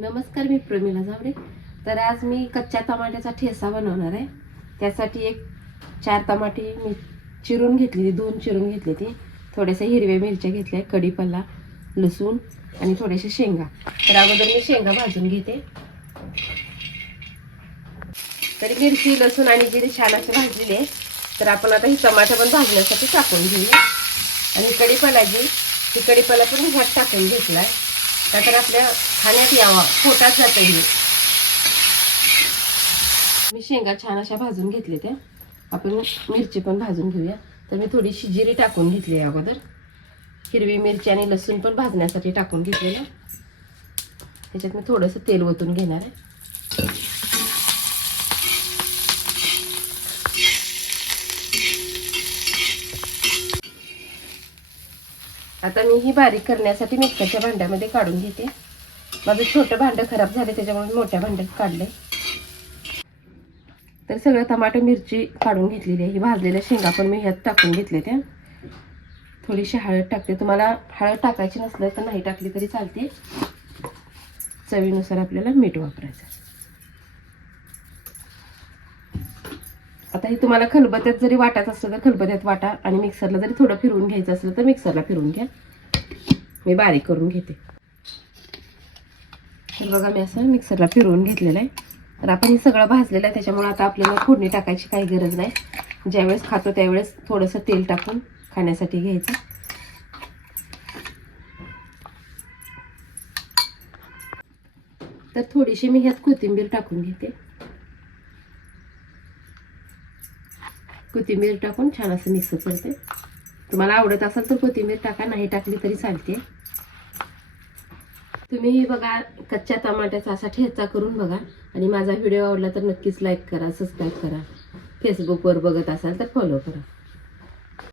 नमस्कार मी प्रमिला जावडे तर आज मी कच्च्या टमाट्याचा ठेसा बनवणार आहे. त्यासाठी एक चार टमाटे मी चिरून घेतली दोन चिरून घेतली ती थोड्याशा हिरव्या मिरच्या घेतल्या कढीपल्ला लसूण आणि थोडेसे शेंगा. तर अगोदर मी शेंगा भाजून घेते. तरी मिरची लसूण आणि जिरे छान असे भाजलेले आहे तर आपण आता ही टमाटर पण भाजण्यासाठी टाकून घेऊया. आणि कढीपल्ला जी ही कढीपल्ला पण ह्यात टाकून घेतला आहे का तर आपल्या खाण्यात यावा पोटात जाता येईल मी शेंगा छान अशा भाजून घेतले त्या. आपण मिरची पण भाजून घेऊया. तर मी थोडीशी जिरी टाकून घेतली आहे अगोदर. हिरवी मिरची आणि लसूण पण भाजण्यासाठी टाकून घेतलेलं. त्याच्यात मी थोडंसं तेल ओतून घेणार आहे. आता मी ही बारीक करण्यासाठी मिक्सरच्या भांड्यामध्ये काढून घेते. माझं छोटं भांडं खराब झाले त्याच्यामुळे मोठ्या भांड्यात काढले तर सगळं टमाटर मिरची काढून घेतलेली आहे. ही भाजलेल्या शेंगा पण मी ह्यात टाकून घेतले त्या. थोडीशी हळद टाकते. तुम्हाला हळद टाकायची नसलं तर नाही टाकली तरी चालते. चवीनुसार आपल्याला मीठ वापरायचं. आता हे तुम्हाला खलबत्यात जरी वाटायचं असलं तर खलबत्यात वाटा आणि मिक्सरला जरी थोडं फिरवून घ्यायचं असलं तर मिक्सरला फिरवून घ्या. मी बारीक करून घेते. तर बघा मी असं मिक्सरला फिरवून घेतलेलं आहे. तर आपण हे सगळं भाजलेलं आहे त्याच्यामुळे आता आपल्याला फोडणी टाकायची काही गरज नाही. ज्यावेळेस खातो त्यावेळेस थोडंसं तेल टाकून खाण्यासाठी घ्यायचं. तर थोडीशी मी ह्यात कोथिंबीर टाकून घेते. कोथिंबीर टाकून छान असं मिक्स करते. तुम्हाला आवडत असेल तर कोथिंबीर टाका नाही टाकली तरी चालते. तुम्ही बघा कच्च्या टमाट्याचा असा ठेचा करून बघा. आणि माझा व्हिडिओ आवडला तर नक्कीच लाईक करा सबस्क्राईब करा. फेसबुकवर बघत असाल तर फॉलो करा.